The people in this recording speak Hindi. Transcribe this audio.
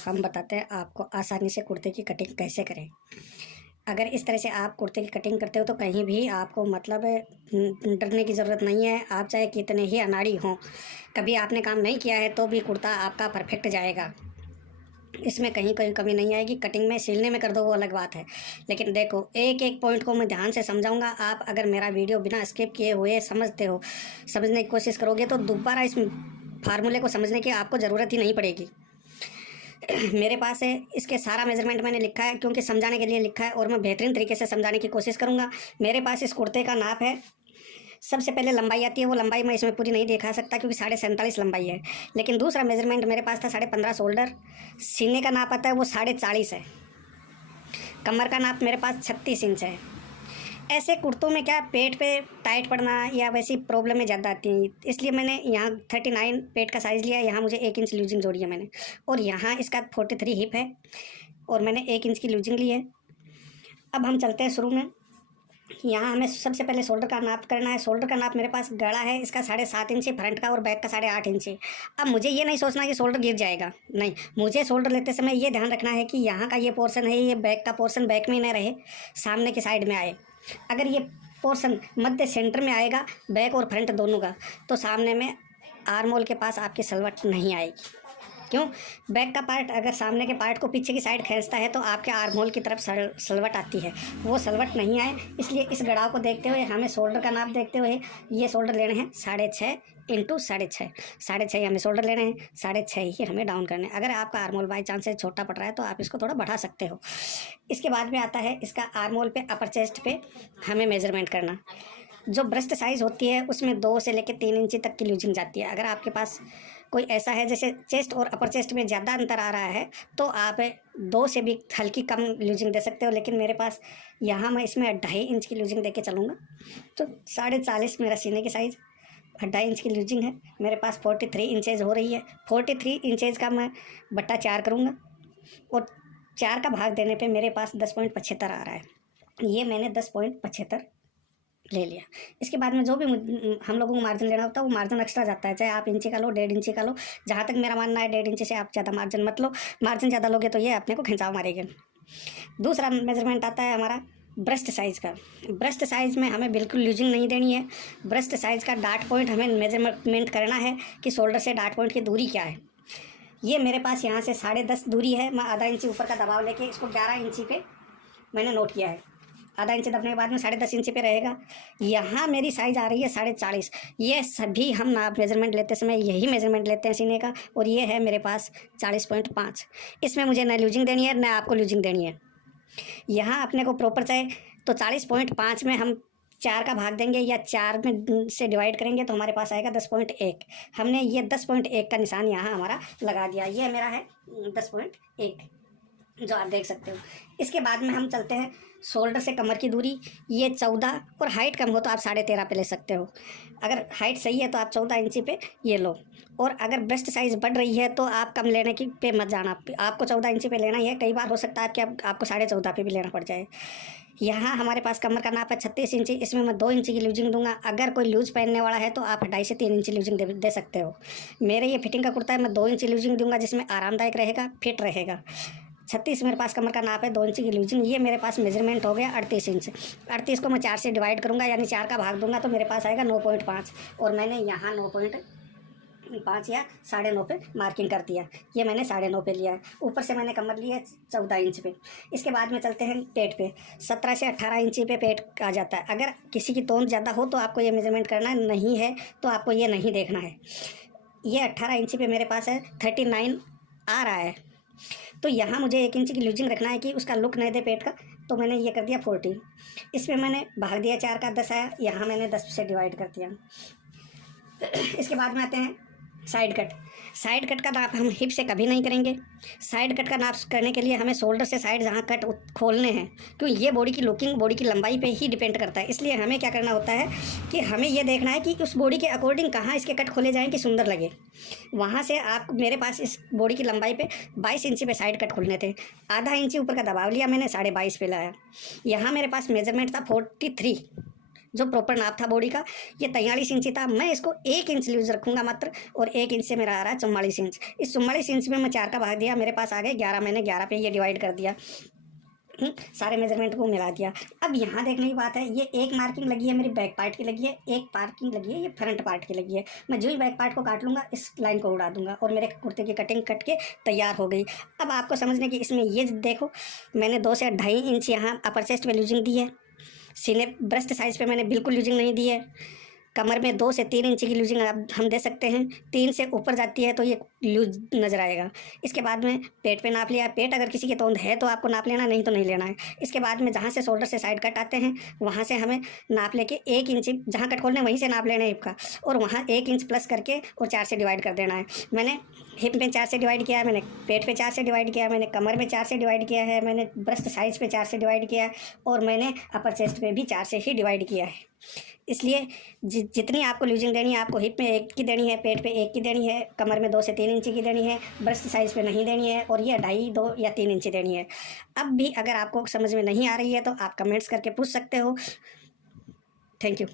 हम बताते हैं आपको आसानी से कुर्ते की कटिंग कैसे करें। अगर इस तरह से आप कुर्ते की कटिंग करते हो तो कहीं भी आपको मतलब डरने की ज़रूरत नहीं है। आप चाहे कितने ही अनाड़ी हों, कभी आपने काम नहीं किया है तो भी कुर्ता आपका परफेक्ट जाएगा। इसमें कहीं कोई कमी नहीं आएगी। कटिंग में सिलने में कर दो वो अलग बात है, लेकिन देखो एक एक पॉइंट को मैं ध्यान से समझाऊंगा। आप अगर मेरा वीडियो बिना स्किप किए हुए समझने की कोशिश करोगे तो दोबारा इस फार्मूले को समझने की आपको ज़रूरत ही नहीं पड़ेगी। मेरे पास है इसके सारा मेजरमेंट मैंने लिखा है, क्योंकि समझाने के लिए लिखा है और मैं बेहतरीन तरीके से समझाने की कोशिश करूंगा। मेरे पास इस कुर्ते का नाप है। सबसे पहले लंबाई आती है, वो लंबाई मैं इसमें पूरी नहीं दिखा सकता क्योंकि 47.5 लंबाई है। लेकिन दूसरा मेजरमेंट मेरे पास था 15.5 शोल्डर। सीने का नाप आता है वो 40.5 है। कमर का नाप मेरे पास 36 इंच है। ऐसे कुर्तों में क्या पेट पे टाइट पड़ना या वैसी प्रॉब्लमें ज़्यादा आती हैं, इसलिए मैंने यहाँ 39 पेट का साइज़ लिया है। यहाँ मुझे 1 इंच लूजिंग जोड़ी है मैंने, और यहाँ इसका 43 हिप है और मैंने 1 इंच की लूजिंग ली है। अब हम चलते हैं शुरू में। यहाँ हमें सबसे पहले शोल्डर का नाप करना है। शोल्डर का नाप मेरे पास गड़ा है इसका 7.5 इंच फ्रंट का और बैक का 8.5 इंच। अब मुझे ये नहीं सोचना कि शोल्डर गिर जाएगा, नहीं, मुझे शोल्डर लेते समय ये ध्यान रखना है कि यहाँ का ये पोर्शन है, ये बैक का पोर्शन बैक में ही ना रहे, सामने की साइड में आए। अगर ये पोर्शन मध्य सेंटर में आएगा बैक और फ्रंट दोनों का, तो सामने में आर्म होल के पास आपकी सलवट नहीं आएगी। क्यों? बैक का पार्ट अगर सामने के पार्ट को पीछे की साइड खींचता है तो आपके आर्म होल की तरफ सलवट आती है, वो सलवट नहीं आए। इसलिए इस गड़ाव को देखते हुए हमें शोल्डर का नाप देखते हुए ये शोल्डर लेने हैं 6.5 इंटू 6.5। 6.5 हमें शोल्डर लेने हैं, 6.5 ही हमें डाउन करने हैं। अगर आपका आर्म होल बाई चांस से छोटा पड़ रहा है तो आप इसको थोड़ा बढ़ा सकते हो। इसके बाद में आता है इसका आर्म होल पे, अपर चेस्ट पे हमें मेजरमेंट करना। जो ब्रेस्ट साइज़ होती है उसमें 2 से लेकर 3 इंची तक की लूजिंग जाती है। अगर आपके पास कोई ऐसा है जैसे चेस्ट और अपर चेस्ट में ज़्यादा अंतर आ रहा है तो आप 2 से भी हल्की कम लूजिंग दे सकते हो, लेकिन मेरे पास यहाँ मैं इसमें 2.5 इंच की लूजिंग दे के चलूँगा। तो 40.5 मेरा सीने की साइज़, 2.5 इंच की लूजिंग है। मेरे पास 43 इंचेज हो रही है। 43 इंचेज का मैं बट्टा 4 करूँगा और 4 का भाग देने पे मेरे पास 10.75 आ रहा है। ये मैंने 10.75 ले लिया। इसके बाद में जो भी हम लोगों को मार्जिन लेना होता है वो मार्जिन एक्स्ट्रा जाता है, चाहे आप इंची का लो 1.5 इंची का लो। जहाँ तक मेरा मानना है 1.5 इंची से आप ज़्यादा मार्जिन मत लो। मार्जिन ज़्यादा लोगे तो ये अपने को खिंचाव मारेगा। दूसरा मेजरमेंट आता है हमारा ब्रेस्ट साइज़ का। ब्रेस्ट साइज़ में हमें बिल्कुल लूजिंग नहीं देनी है। ब्रेस्ट साइज़ का डार्ट पॉइंट हमें मेजरमेंट करना है कि शोल्डर से डार्ट पॉइंट की दूरी क्या है। ये मेरे पास यहाँ से 10.5 दूरी है। मैं आधा इंची ऊपर का दबाव लेके इसको 11 इंची पे मैंने नोट किया है। आधा इंच दबने के बाद में 10.5 इंच पे रहेगा। यहाँ मेरी साइज़ आ रही है 40.5। ये सभी हम नाप मेजरमेंट लेते समय यही मेजरमेंट लेते हैं सीने का, और ये है मेरे पास 40.5। इसमें मुझे न लूजिंग देनी है न आपको लूजिंग देनी है। यहाँ अपने को प्रॉपर चाहे तो 40.5 में हम 4 का भाग देंगे या 4 में से डिवाइड करेंगे तो हमारे पास आएगा 10.1। हमने ये 10.1 का निशान यहाँ हमारा लगा दिया। ये मेरा है 10.1 जो आप देख सकते हो। इसके बाद में हम चलते हैं शोल्डर से कमर की दूरी। ये 14 और हाइट कम हो तो आप 13.5 पे ले सकते हो। अगर हाइट सही है तो आप 14 इंची पे ये लो, और अगर ब्रेस्ट साइज़ बढ़ रही है तो आप कम लेने की पे मत जाना, आपको 14 इंची पे लेना ही है। कई बार हो सकता है कि आपको 14.5 पे भी लेना पड़ जाए। यहाँ हमारे पास कमर का नाप है 36 इंची। इसमें मैं 2 इंची की लूजिंग दूंगा। अगर कोई लूज पहनने वाला है तो आप 2.5 से 3 इंची लूजिंग दे सकते हो। मेरे ये फिटिंग का कुर्ता है, मैं 2 इंची लूजिंग दूंगा जिसमें आरामदायक रहेगा, फिट रहेगा। 36 मेरे पास कमर का नाप है, 2 इंची की लूजिंग। ये मेरे पास मेजरमेंट हो गया 38 इंच। 38 को मैं 4 से डिवाइड करूंगा, यानी 4 का भाग दूंगा तो मेरे पास आएगा 9.5, और मैंने यहाँ 9.5 या 9.5 पे मार्किंग कर दिया। ये मैंने 9.5 पे लिया है। ऊपर से मैंने कमर लिया है 14 इंच पे। इसके बाद में चलते हैं पेट पे। 17 से 18 इंची पे पेट आ जाता है। अगर किसी की तोंद ज़्यादा हो तो आपको ये मेजरमेंट करना नहीं है, तो आपको ये नहीं देखना है। ये 18 इंची पे मेरे पास है 39 आ रहा है, तो यहाँ मुझे 1 इंच की लूजिंग रखना है कि उसका लुक नहीं दे पेट का, तो मैंने ये कर दिया 14। इसमें मैंने भाग दिया 4 का, 10 आया। यहाँ मैंने 10 से डिवाइड कर दिया। इसके बाद में आते हैं साइड कट। साइड कट का नाप हम हिप से कभी नहीं करेंगे। साइड कट का नाप करने के लिए हमें शोल्डर से साइड जहाँ कट खोलने हैं, क्योंकि ये बॉडी की लुकिंग बॉडी की लंबाई पे ही डिपेंड करता है। इसलिए हमें क्या करना होता है कि हमें ये देखना है कि उस बॉडी के अकॉर्डिंग कहाँ इसके कट खोले जाएँ कि सुंदर लगे। वहाँ से आप मेरे पास इस बॉडी की लंबाई पे 22 इंची पे साइड कट खोलने थे। आधा इंची ऊपर का दबाव लिया मैंने, 22.5 पे लाया। यहाँ मेरे पास मेजरमेंट था 43। जो प्रॉपर नाप था बॉडी का, ये 43 इंची था। मैं इसको 1 इंच लूज रखूंगा मात्र, और 1 इंच से मेरा आ रहा है 44 इंच। इस 44 इंच में मैं 4 का भाग दिया, मेरे पास आ गए 11। मैंने 11 पे ये डिवाइड कर दिया, सारे मेजरमेंट को मिला दिया। अब यहाँ देखने की बात है, ये एक मार्किंग लगी है मेरी बैक पार्ट की लगी है, एक मार्किंग लगी है ये फ्रंट पार्ट की लगी है। मैं जो ही बैक पार्ट को काट लूँगा, इस लाइन को उड़ा दूंगा और मेरे कुर्ते की कटिंग कट के तैयार हो गई। अब आपको समझने की इसमें ये देखो, मैंने 2 से 2.5 इंच यहाँ अपर चेस्ट पे लूजिंग दी है, सीने ब्रेस्ट साइज पे मैंने बिल्कुल लूजिंग नहीं दी है। कमर में 2 से 3 इंच की लूजिंग हम दे सकते हैं, 3 से ऊपर जाती है तो ये लूज नज़र आएगा। इसके बाद में पेट पे नाप लिया। पेट अगर किसी के तोंद है तो आपको नाप लेना, नहीं तो नहीं लेना है। इसके बाद में जहाँ से शोल्डर से साइड कट आते हैं, वहाँ से हमें नाप लेके 1 इंच, जहाँ कट खोलना है वहीं से नाप लेना है हिप का, और वहाँ 1 इंच प्लस करके और 4 से डिवाइड कर देना है। मैंने हिप में 4 से डिवाइड किया है, मैंने पेट पे 4 से डिवाइड किया है, मैंने कमर में 4 से डिवाइड किया है, मैंने ब्रेस्ट साइज पे 4 से डिवाइड किया है, और मैंने अपर चेस्ट पे भी 4 से ही डिवाइड किया है। इसलिए जितनी आपको लूजिंग देनी है, आपको हिप में 1 की देनी है, पेट पे 1 की देनी है, कमर में 2 से 3 इंच की देनी है, ब्रेस्ट साइज पे नहीं देनी है, और ये 2.5, 2 या 3 इंच देनी है। अब भी अगर आपको समझ में नहीं आ रही है तो आप कमेंट्स करके पूछ सकते हो। Thank you.